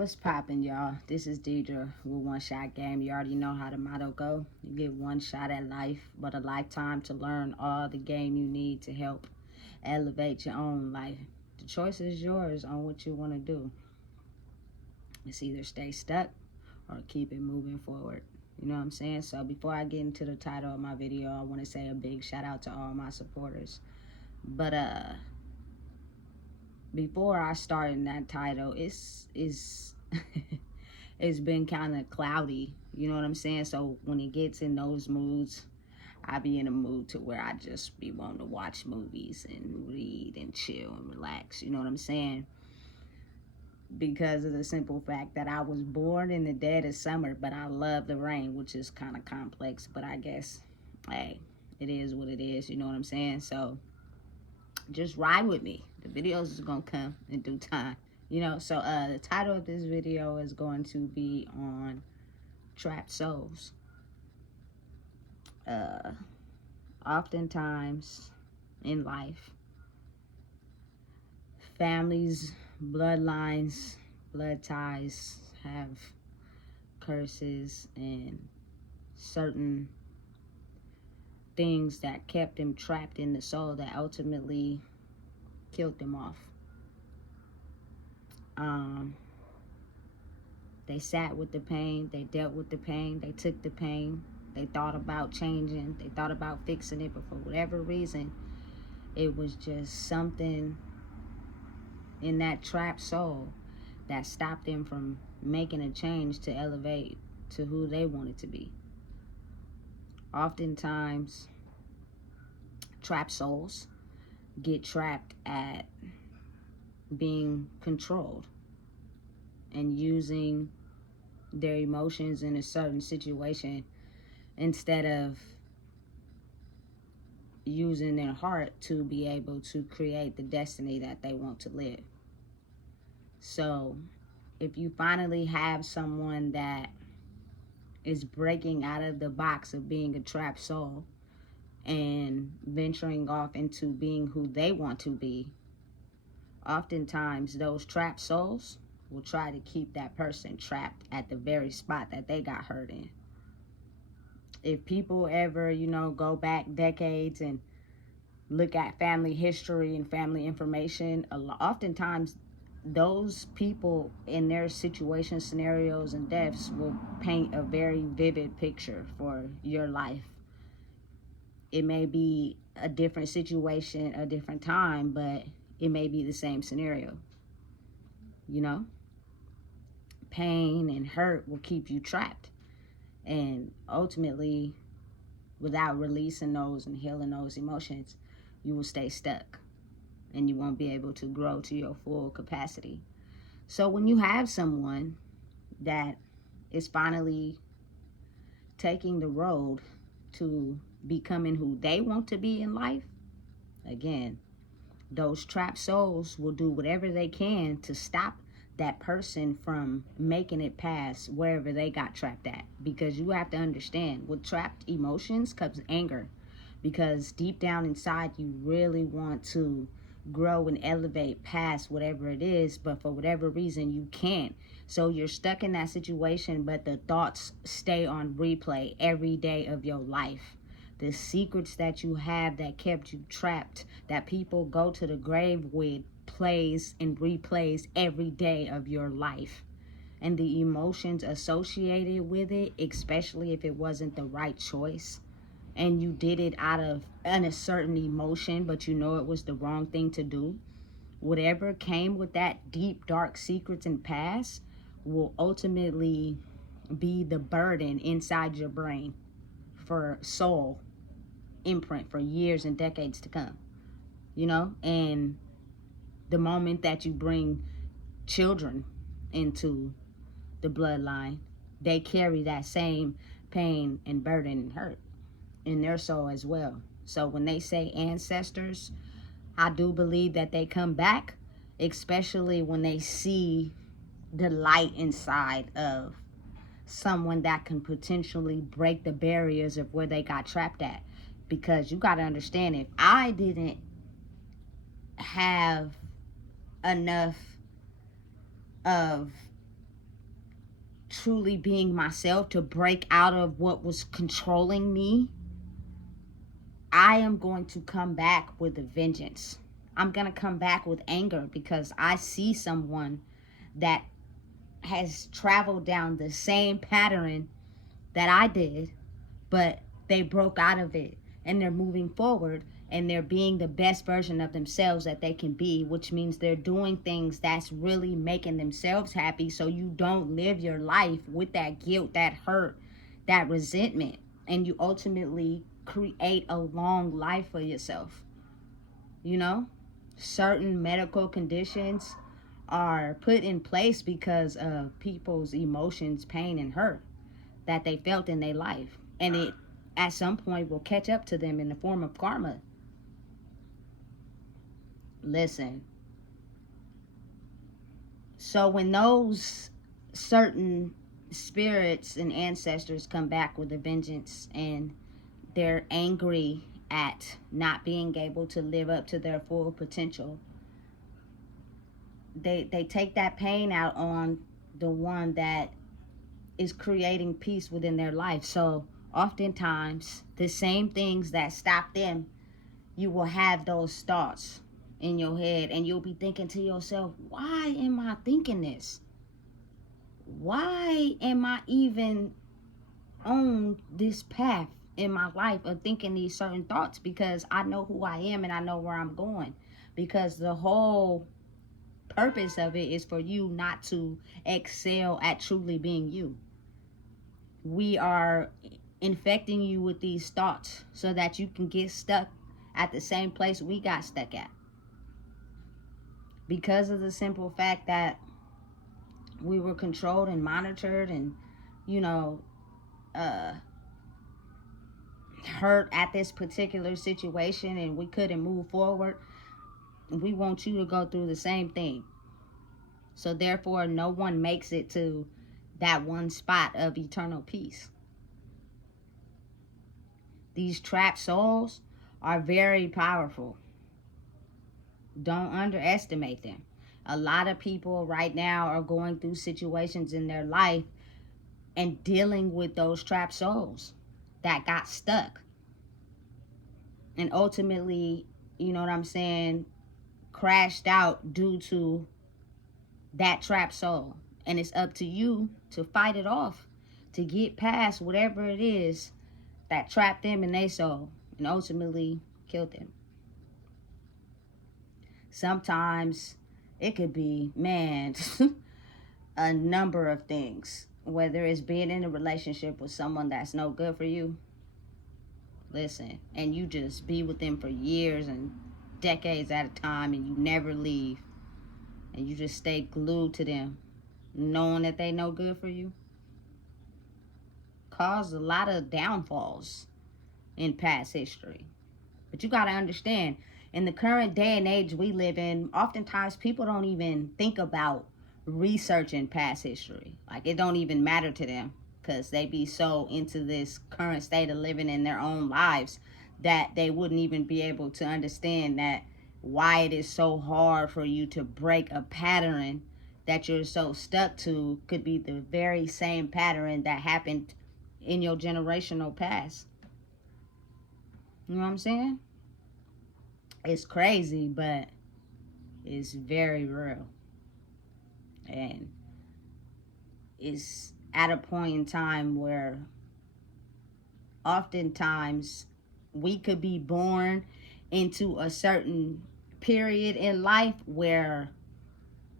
What's poppin', y'all? This is Deidre with One Shot Game. You already know how the motto go. You get one shot at life, but a lifetime to learn all the game you need to help elevate your own life. The choice is yours on what you want to do. It's either stay stuck or keep it moving forward. You know what I'm saying? So before I get into the title of my video, I want to say a big shout out to all my supporters. But before I start in that title, it's it's been kind of cloudy, you know what I'm saying? So when it gets in those moods, I be in a mood to where I just be wanting to watch movies and read and chill and relax, you know what I'm saying? Because of the simple fact that I was born in the dead of summer, but I love the rain, which is kind of complex, but I guess, hey, it is what it is, you know what I'm saying? So just ride with me. The videos is gonna come in due time, you know. So the title of this video is going to be on trapped souls. Oftentimes in life, families, bloodlines, blood ties have curses and certain things that kept them trapped in the soul that ultimately killed them off. They sat with the pain, they dealt with the pain, they took the pain, they thought about changing, they thought about fixing it, but for whatever reason, it was just something in that trapped soul that stopped them from making a change to elevate to who they wanted to be. Oftentimes, trapped souls get trapped at being controlled and using their emotions in a certain situation instead of using their heart to be able to create the destiny that they want to live. So if you finally have someone that is breaking out of the box of being a trapped soul and venturing off into being who they want to be, oftentimes those trapped souls will try to keep that person trapped at the very spot that they got hurt in. If people ever, go back decades and look at family history and family information, oftentimes those people in their situation, scenarios, and deaths will paint a very vivid picture for your life. It may be a different situation, a different time, but it may be the same scenario. Pain and hurt will keep you trapped. And ultimately, without releasing those and healing those emotions, you will stay stuck and you won't be able to grow to your full capacity. So when you have someone that is finally taking the road to becoming who they want to be in life, again, those trapped souls will do whatever they can to stop that person from making it past wherever they got trapped at. Because you have to understand, with trapped emotions comes anger. Because deep down inside, you really want to grow and elevate past whatever it is, but for whatever reason, you can't. So you're stuck in that situation, but the thoughts stay on replay every day of your life. The secrets that you have that kept you trapped, that people go to the grave with, plays and replays every day of your life. And the emotions associated with it, especially if it wasn't the right choice and you did it out of a certain emotion, but you know it was the wrong thing to do, whatever came with that deep, dark secrets and past will ultimately be the burden inside your brain for soul imprint for years and decades to come. And the moment that you bring children into the bloodline, they carry that same pain and burden and hurt in their soul as well. So when they say ancestors, I do believe that they come back, especially when they see the light inside of someone that can potentially break the barriers of where they got trapped at. Because you got to understand, if I didn't have enough of truly being myself, to break out of what was controlling me, I am going to come back with a vengeance. I'm going to come back with anger because I see someone that has traveled down the same pattern that I did, but they broke out of it and they're moving forward and they're being the best version of themselves that they can be, which means they're doing things that's really making themselves happy, so you don't live your life with that guilt, that hurt, that resentment, and you ultimately create a long life for yourself. You know, certain medical conditions are put in place because of people's emotions, pain, and hurt that they felt in their life, and it at some point will catch up to them in the form of karma. Listen, so when those certain spirits and ancestors come back with a vengeance and they're angry at not being able to live up to their full potential, they take that pain out on the one that is creating peace within their life. So oftentimes the same things that stop them, you will have those thoughts in your head and you'll be thinking to yourself, why am I thinking this? Why am I even on this path in my life of thinking these certain thoughts? Because I know who I am and I know where I'm going. Because the whole purpose of it is for you not to excel at truly being you. We are infecting you with these thoughts so that you can get stuck at the same place we got stuck at, because of the simple fact that we were controlled and monitored and, you know, hurt at this particular situation and we couldn't move forward. We want you to go through the same thing. So therefore, no one makes it to that one spot of eternal peace. These trapped souls are very powerful. Don't underestimate them. A lot of people right now are going through situations in their life and dealing with those trapped souls that got stuck. And ultimately, you know what I'm saying, crashed out due to that trapped soul. And it's up to you to fight it off, to get past whatever it is that trapped them in their soul and ultimately killed them. Sometimes it could be, man, a number of things. Whether it's being in a relationship with someone that's no good for you, listen, and you just be with them for years and decades at a time and you never leave and you just stay glued to them knowing that they no good for you, caused a lot of downfalls in past history. But you got to understand, in the current day and age we live in, oftentimes people don't even think about researching past history. Like, it don't even matter to them because they be so into this current state of living in their own lives that they wouldn't even be able to understand that why it is so hard for you to break a pattern that you're so stuck to could be the very same pattern that happened in your generational past. You know what I'm saying? It's crazy, but it's very real. And it's at a point in time where oftentimes we could be born into a certain period in life where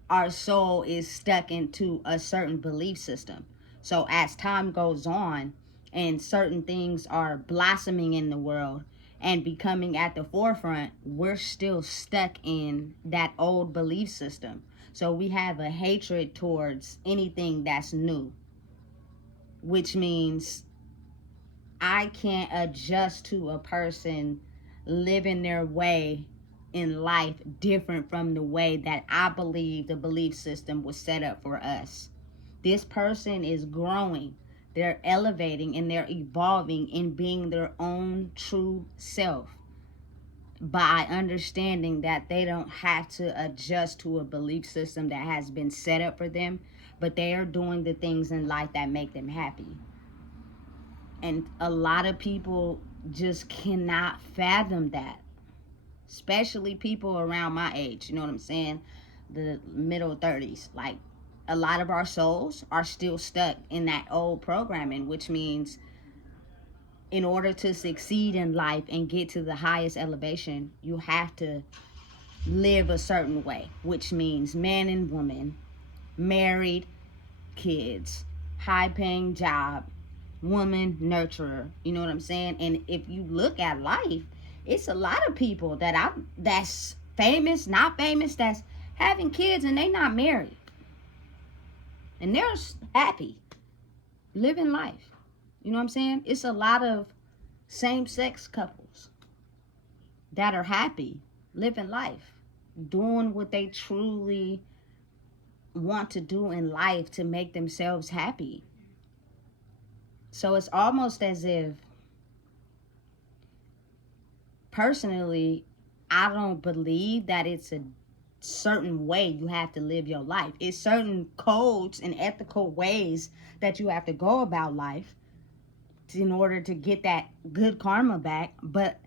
our soul is stuck into a certain belief system. So as time goes on and certain things are blossoming in the world and becoming at the forefront, we're still stuck in that old belief system. So we have a hatred towards anything that's new, which means I can't adjust to a person living their way in life different from the way that I believe the belief system was set up for us. This person is growing, they're elevating, and they're evolving in being their own true self by understanding that they don't have to adjust to a belief system that has been set up for them, but they are doing the things in life that make them happy. And a lot of people just cannot fathom that, especially people around my age. You know what I'm saying? The middle 30s. Like, a lot of our souls are still stuck in that old programming, which means in order to succeed in life and get to the highest elevation, you have to live a certain way, which means man and woman, married, kids, high paying job, woman, nurturer. You know what I'm saying? And if you look at life, it's a lot of people that's famous, not famous, that's having kids and they not married. And they're happy living life. You know what I'm saying? It's a lot of same-sex couples that are happy living life, doing what they truly want to do in life to make themselves happy. So it's almost as if, personally, I don't believe that it's a certain way you have to live your life. It's certain codes and ethical ways that you have to go about life in order to get that good karma back. But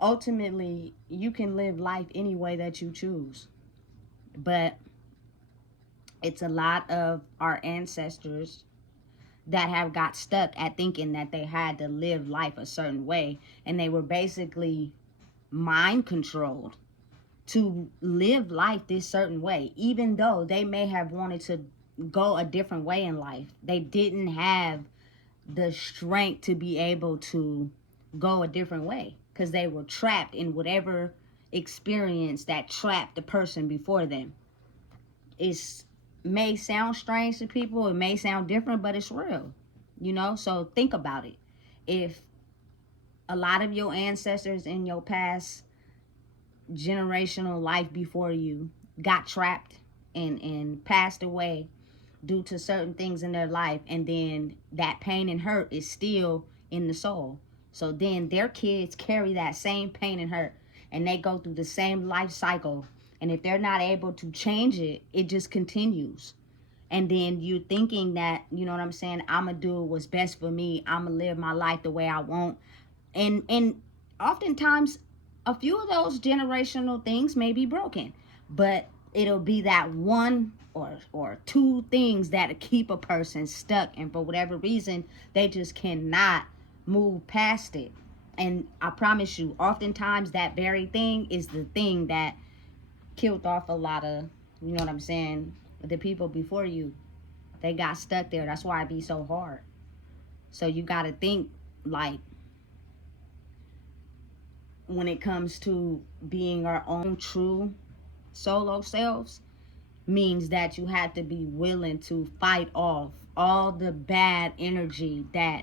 ultimately, you can live life any way that you choose. But it's a lot of our ancestors that have got stuck at thinking that they had to live life a certain way, and they were basically mind controlled to live life this certain way. Even though they may have wanted to go a different way in life, they didn't have the strength to be able to go a different way because they were trapped in whatever experience that trapped the person before them. It may sound strange to people, it may sound different, but it's real, you know? So think about it. If a lot of your ancestors in your past generational life before you got trapped and passed away due to certain things in their life, and then that pain and hurt is still in the soul, so then their kids carry that same pain and hurt, and they go through the same life cycle, and if they're not able to change it, it just continues. And then you thinking that, you know what I'm saying, I'm gonna do what's best for me, I'm gonna live my life the way I want, and oftentimes a few of those generational things may be broken, but it'll be that one or two things that keep a person stuck, and for whatever reason they just cannot move past it. And I promise you, oftentimes that very thing is the thing that killed off a lot of, you know what I'm saying, the people before you. They got stuck there. That's why it be so hard. So you got to think, like, when it comes to being our own true solo selves, means that you have to be willing to fight off all the bad energy that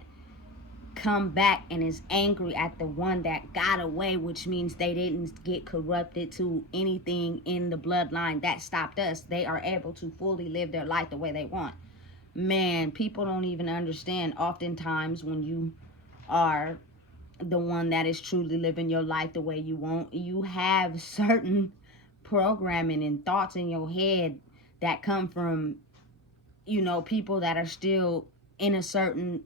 come back and is angry at the one that got away, which means they didn't get corrupted to anything in the bloodline that stopped us. They are able to fully live their life the way they want. Man, people don't even understand oftentimes when you are the one that is truly living your life the way you want, you have certain programming and thoughts in your head that come from, you know, people that are still in a certain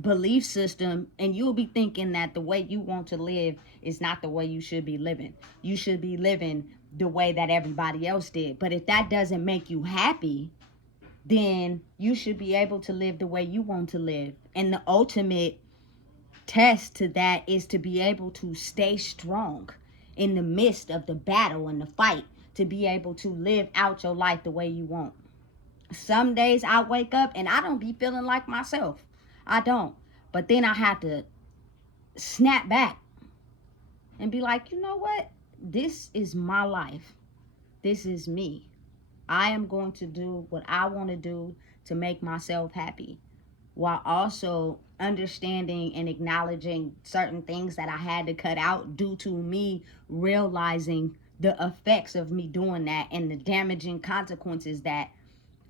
belief system, and you'll be thinking that the way you want to live is not the way you should be living. You should be living the way that everybody else did. But if that doesn't make you happy, then you should be able to live the way you want to live. And the ultimate test to that is to be able to stay strong in the midst of the battle and the fight, to be able to live out your life the way you want. Some days I wake up and I don't be feeling like myself. I don't. But then I have to snap back and be like, you know what? This is my life. This is me. I am going to do what I want to do to make myself happy, while also understanding and acknowledging certain things that I had to cut out due to me realizing the effects of me doing that and the damaging consequences that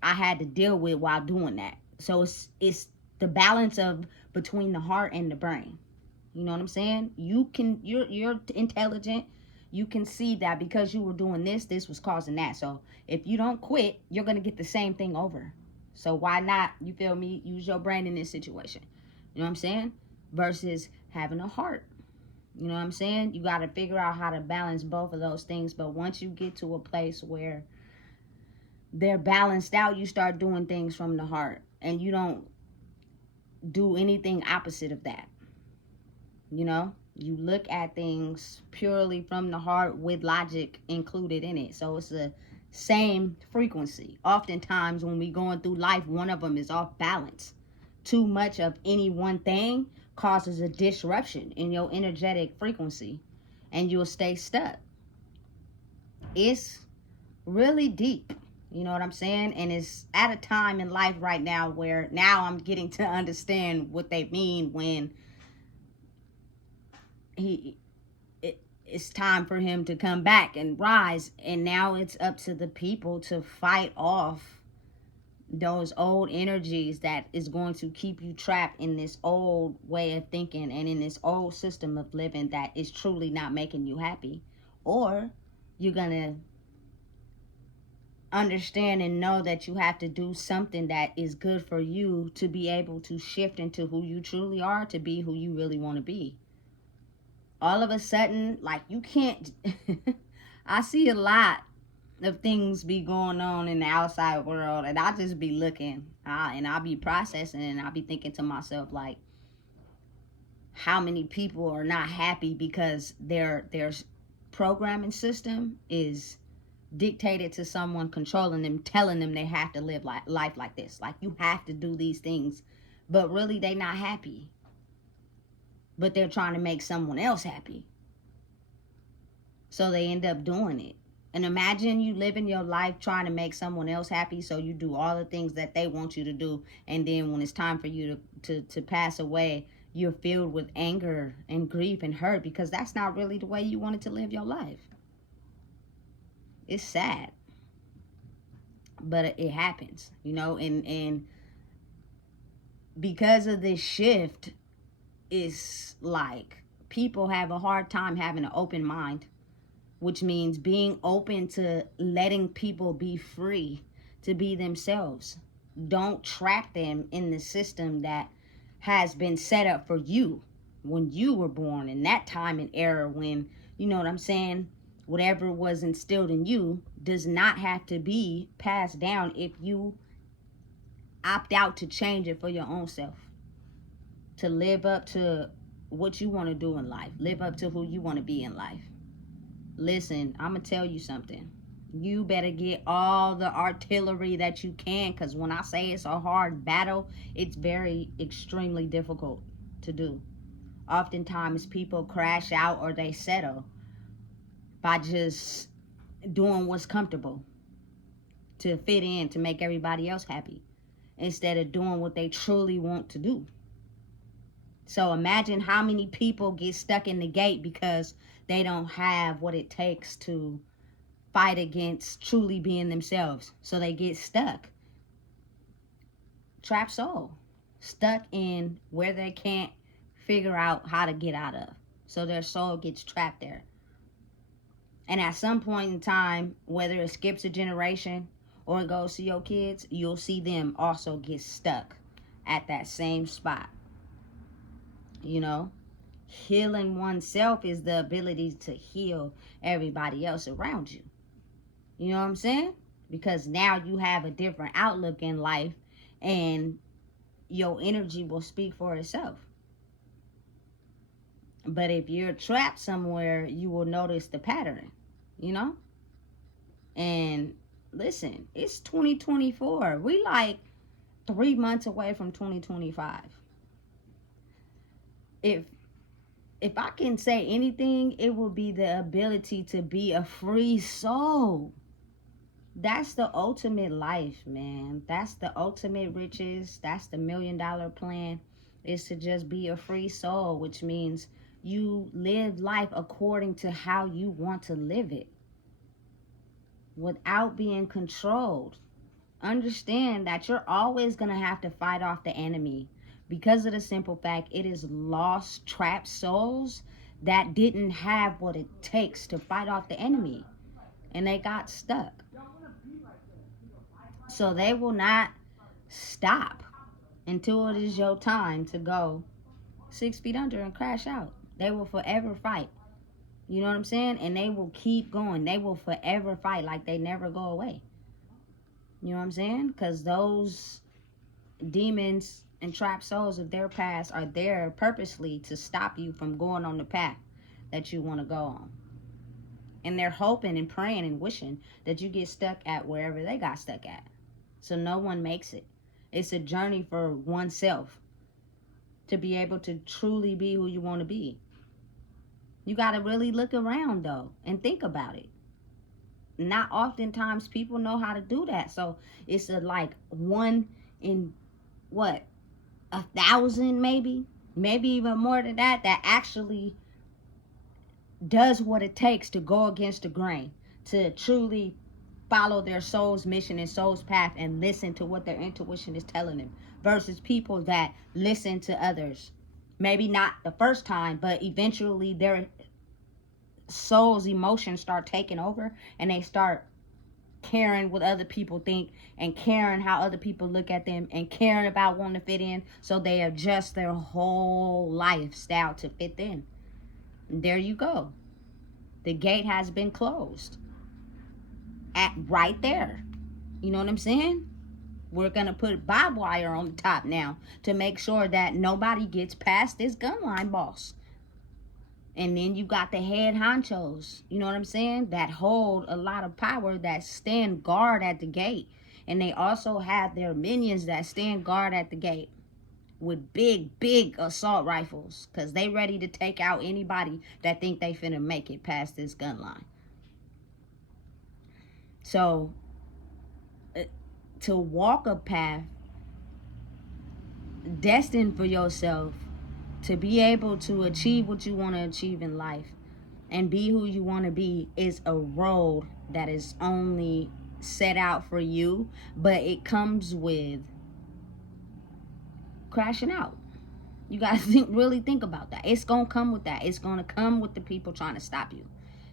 I had to deal with while doing that. So it's the balance of between the heart and the brain. You know what I'm saying? You're intelligent. you can see that because you were doing this, this was causing that. So if you don't quit, you're going to get the same thing over. So why not, you feel me, use your brain in this situation? You know what I'm saying? Versus having a heart. You know what I'm saying? You got to figure out how to balance both of those things. But once you get to a place where they're balanced out, you start doing things from the heart. And you don't do anything opposite of that. You know? You look at things purely from the heart with logic included in it. So it's the same frequency. Oftentimes when we going through life, one of them is off balance. Too much of any one thing causes a disruption in your energetic frequency and you'll stay stuck. It's really deep. You know what I'm saying? And it's at a time in life right now where now I'm getting to understand what they mean when it's time for him to come back and rise. And now it's up to the people to fight off those old energies that is going to keep you trapped in this old way of thinking and in this old system of living that is truly not making you happy. Or you're gonna understand and know that you have to do something that is good for you to be able to shift into who you truly are, to be who you really want to be. All of a sudden, like, you can't I see a lot of things be going on in the outside world, and I just be looking, and I'll be processing, and I'll be thinking to myself, like, how many people are not happy because their programming system is dictated to someone controlling them, telling them they have to live life like this, like you have to do these things, but really they not happy, but they're trying to make someone else happy, so they end up doing it. And imagine you living your life trying to make someone else happy, so you do all the things that they want you to do, and then when it's time for you to pass away, you're filled with anger and grief and hurt because that's not really the way you wanted to live your life. It's sad, but it happens, you know. And because of this shift, it's like people have a hard time having an open mind, which means being open to letting people be free to be themselves. Don't trap them in the system that has been set up for you when you were born, in that time and era when, you know what I'm saying, whatever was instilled in you does not have to be passed down if you opt out to change it for your own self, to live up to what you want to do in life, live up to who you want to be in life. Listen, I'm going to tell you something. You better get all the artillery that you can, because when I say it's a hard battle, it's very extremely difficult to do. Oftentimes people crash out or they settle by just doing what's comfortable to fit in, to make everybody else happy, instead of doing what they truly want to do. So imagine how many people get stuck in the gate because they don't have what it takes to fight against truly being themselves. So they get stuck. Trapped soul. Stuck in where they can't figure out how to get out of. So their soul gets trapped there. And at some point in time, whether it skips a generation or it goes to your kids, you'll see them also get stuck at that same spot. You know, healing oneself is the ability to heal everybody else around you. You know what I'm saying? Because now you have a different outlook in life and your energy will speak for itself. But if you're trapped somewhere, you will notice the pattern, you know? And listen, it's 2024. We like 3 months away from 2025. If I can say anything, it will be the ability to be a free soul. That's the ultimate life, man. That's the ultimate riches. That's the $1 million plan, is to just be a free soul, which means you live life according to how you want to live it without being controlled. Understand that you're always going to have to fight off the enemy, because of the simple fact it is lost, trapped souls that didn't have what it takes to fight off the enemy, and they got stuck. So they will not stop until it is your time to go 6 feet under and crash out. They will forever fight. You know what I'm saying? And they will keep going. They will forever fight like they never go away. You know what I'm saying? Because those demons and trapped souls of their past are there purposely to stop you from going on the path that you want to go on. And they're hoping and praying and wishing that you get stuck at wherever they got stuck at. So no one makes it. It's a journey for oneself to be able to truly be who you want to be. You got to really look around, though, and think about it. Not oftentimes people know how to do that. So it's like 1 in, 1,000 maybe even more than that actually does what it takes to go against the grain, to truly follow their soul's mission and soul's path and listen to what their intuition is telling them, versus people that listen to others. Maybe not the first time, but eventually their soul's emotions start taking over and they start caring what other people think and caring how other people look at them and caring about wanting to fit in. So they adjust their whole lifestyle to fit in. And there you go. The gate has been closed. At right there. You know what I'm saying? We're going to put barbed wire on the top now to make sure that nobody gets past this gun line boss. And then you got the head honchos, you know what I'm saying, that hold a lot of power, that stand guard at the gate. And they also have their minions that stand guard at the gate with big assault rifles, because they ready to take out anybody that think they finna make it past this gun line. So to walk a path destined for yourself, to be able to achieve what you want to achieve in life and be who you want to be, is a road that is only set out for you, but it comes with crashing out. You guys really think about that. It's going to come with that. It's going to come with the people trying to stop you.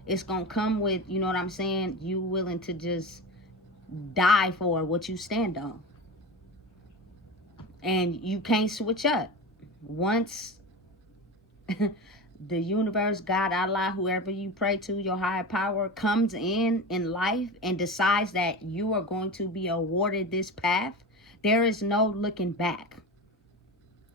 It's going to come with, you know what I'm saying, you willing to just die for what you stand on. And you can't switch up. Once the universe, God, Allah, whoever you pray to, your higher power, comes in life and decides that you are going to be awarded this path, there is no looking back.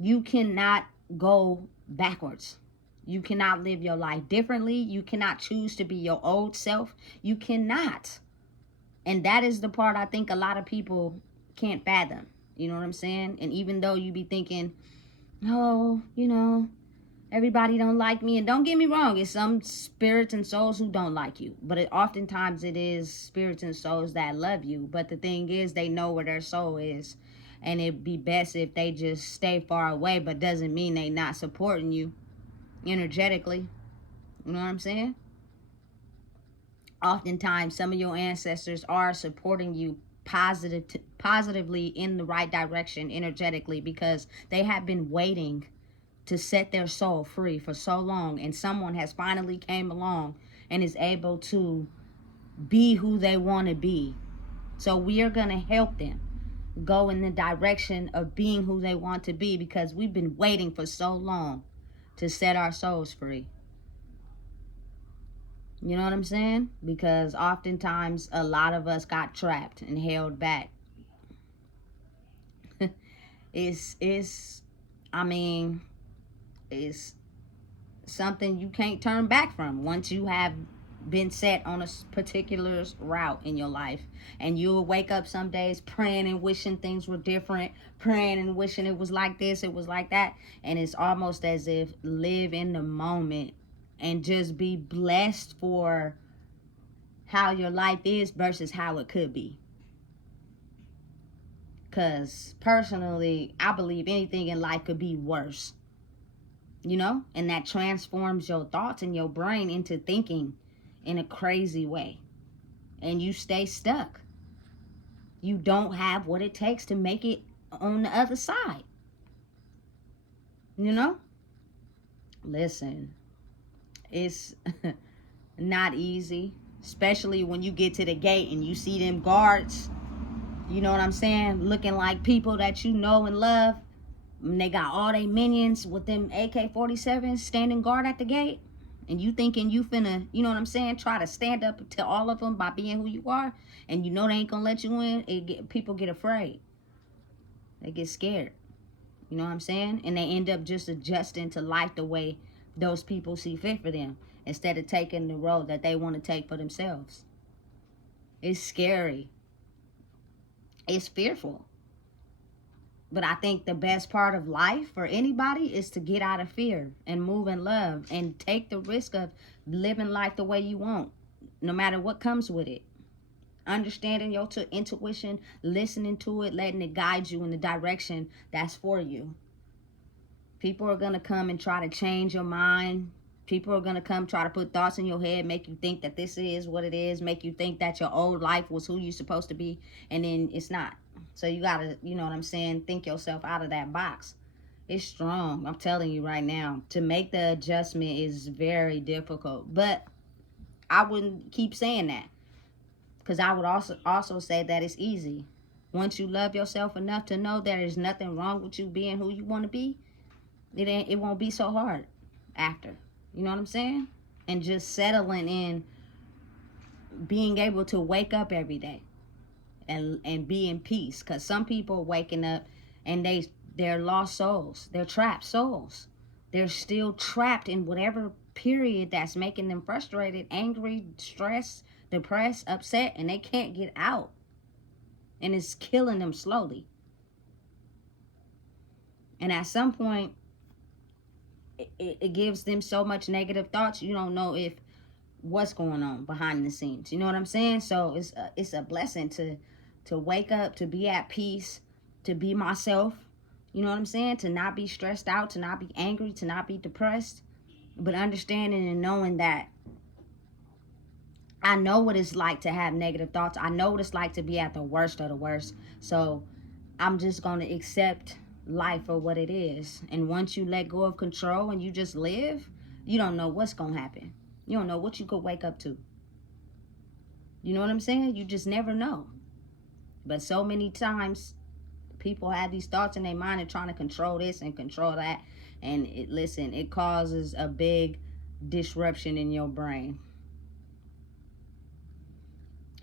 You cannot go backwards. You cannot live your life differently. You cannot choose to be your old self. You cannot. And that is the part I think a lot of people can't fathom. You know what I'm saying? And even though you be thinking, oh, you know, everybody don't like me. And don't get me wrong, it's some spirits and souls who don't like you. But oftentimes it is spirits and souls that love you. But the thing is, they know where their soul is. And it'd be best if they just stay far away. But doesn't mean they not supporting you energetically. You know what I'm saying? Oftentimes, some of your ancestors are supporting you positively in the right direction energetically, because they have been waiting to set their soul free for so long, and someone has finally came along and is able to be who they want to be. So we are going to help them go in the direction of being who they want to be, because we've been waiting for so long to set our souls free. You know what I'm saying? Because oftentimes a lot of us got trapped and held back. It's something you can't turn back from once you have been set on a particular route in your life. And you'll wake up some days praying and wishing things were different, praying and wishing it was like this, it was like that. And it's almost as if live in the moment and just be blessed for how your life is versus how it could be. Because personally, I believe anything in life could be worse. You know? And that transforms your thoughts and your brain into thinking in a crazy way. And you stay stuck. You don't have what it takes to make it on the other side. You know? Listen. It's not easy, especially when you get to the gate and you see them guards, you know what I'm saying, looking like people that you know and love. And they got all they minions with them AK-47s standing guard at the gate. And you thinking you finna, you know what I'm saying, try to stand up to all of them by being who you are. And you know they ain't gonna let you in. People get afraid. They get scared. You know what I'm saying? And they end up just adjusting to life the way those people see fit for them, instead of taking the road that they want to take for themselves. It's scary. It's fearful. But I think the best part of life for anybody is to get out of fear and move in love and take the risk of living life the way you want, no matter what comes with it. Understanding your intuition, listening to it, letting it guide you in the direction that's for you. People are going to come and try to change your mind. People are going to come try to put thoughts in your head, make you think that this is what it is, make you think that your old life was who you're supposed to be, and then it's not. So you got to, you know what I'm saying, think yourself out of that box. It's strong. I'm telling you right now. To make the adjustment is very difficult. But I wouldn't keep saying that, because I would also say that it's easy. Once you love yourself enough to know there is nothing wrong with you being who you want to be, it won't be so hard after. You know what I'm saying? And just settling in, being able to wake up every day and be in peace. Because some people are waking up and they're lost souls. They're trapped souls. They're still trapped in whatever period that's making them frustrated, angry, stressed, depressed, upset, and they can't get out. And it's killing them slowly. And at some point, it gives them so much negative thoughts, you don't know if what's going on behind the scenes. You know what I'm saying? So it's a blessing to wake up, to be at peace, to be myself. You know what I'm saying? To not be stressed out, to not be angry, to not be depressed. But understanding and knowing that I know what it's like to have negative thoughts. I know what it's like to be at the worst of the worst. So I'm just going to accept life for what it is. And once you let go of control and you just live, you don't know what's going to happen. You don't know what you could wake up to. You know what I'm saying? You just never know. But so many times people have these thoughts in their mind and trying to control this and control that. And it causes a big disruption in your brain.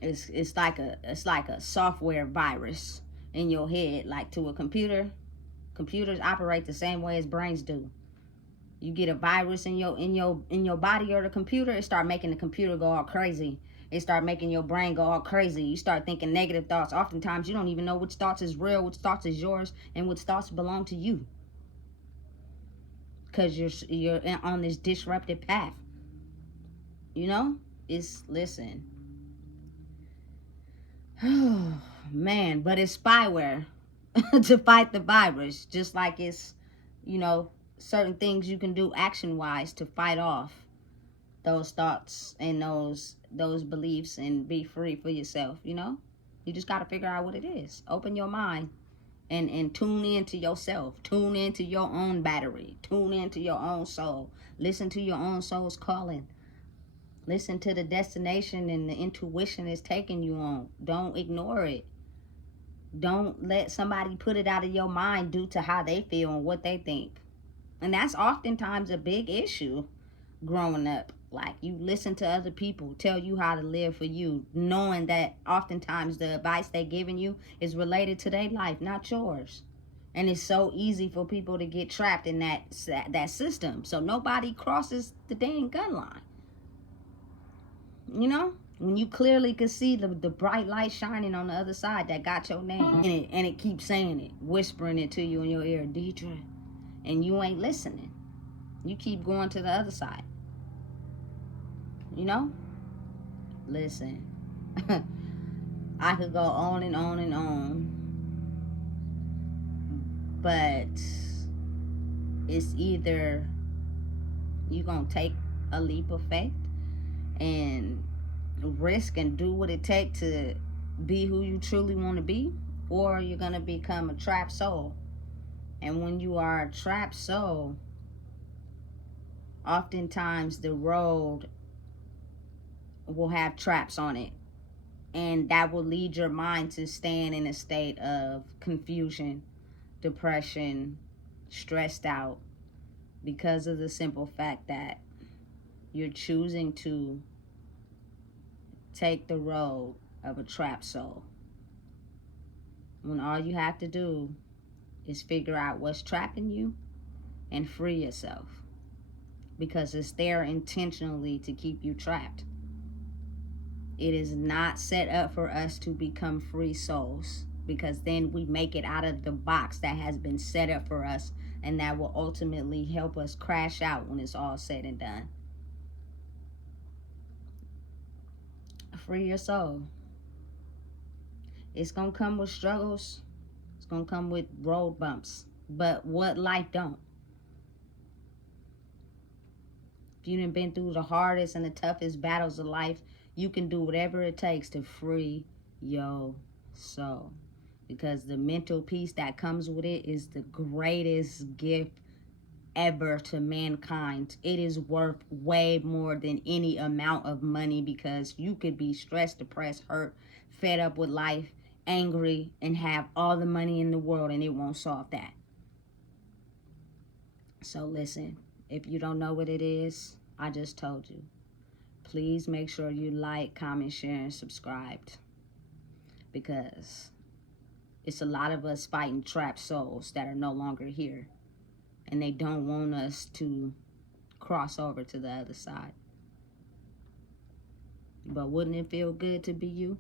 It's like a software virus in your head, like to a computer. Computers operate the same way as brains do. You get a virus in your body or the computer, it start making the computer go all crazy. It start making your brain go all crazy. You start thinking negative thoughts. Oftentimes you don't even know which thoughts is real, which thoughts is yours, and which thoughts belong to you. Because you're on this disruptive path. You know? Listen. Oh, man, but it's spyware to fight the virus. Just like it's, you know, certain things you can do action-wise to fight off those thoughts and those beliefs and be free for yourself, you know? You just got to figure out what it is. Open your mind and tune into yourself. Tune into your own battery. Tune into your own soul. Listen to your own soul's calling. Listen to the destination and the intuition it's taking you on. Don't ignore it. Don't let somebody put it out of your mind due to how they feel and what they think. And that's oftentimes a big issue growing up. Like, you listen to other people tell you how to live for you, knowing that oftentimes the advice they're giving you is related to their life, not yours. And it's so easy for people to get trapped in that system. So nobody crosses the dang gun line. You know? When you clearly can see the bright light shining on the other side that got your name. And it keeps saying it, whispering it to you in your ear, Deidre. And you ain't listening. You keep going to the other side. You know? Listen. I could go on and on and on. But it's either you're going to take a leap of faith and risk and do what it takes to be who you truly want to be, or you're going to become a trapped soul. And when you are a trapped soul, oftentimes the road will have traps on it, and that will lead your mind to stand in a state of confusion, depression, stressed out, because of the simple fact that you're choosing to take the road of a trapped soul, when all you have to do is figure out what's trapping you and free yourself, because it's there intentionally to keep you trapped. It is not set up for us to become free souls, because then we make it out of the box that has been set up for us, and that will ultimately help us crash out when it's all said and done. Free your soul. It's gonna come with struggles. It's gonna come with road bumps. But what life don't? If you done been through the hardest and the toughest battles of life, you can do whatever it takes to free your soul. Because the mental peace that comes with it is the greatest gift ever to mankind. It is worth way more than any amount of money, because you could be stressed, depressed, hurt, fed up with life, angry, and have all the money in the world, and it won't solve that. So listen, if you don't know what it is, I just told you. Please make sure you like, comment, share, and subscribe, because it's a lot of us fighting trapped souls that are no longer here, and they don't want us to cross over to the other side. But wouldn't it feel good to be you?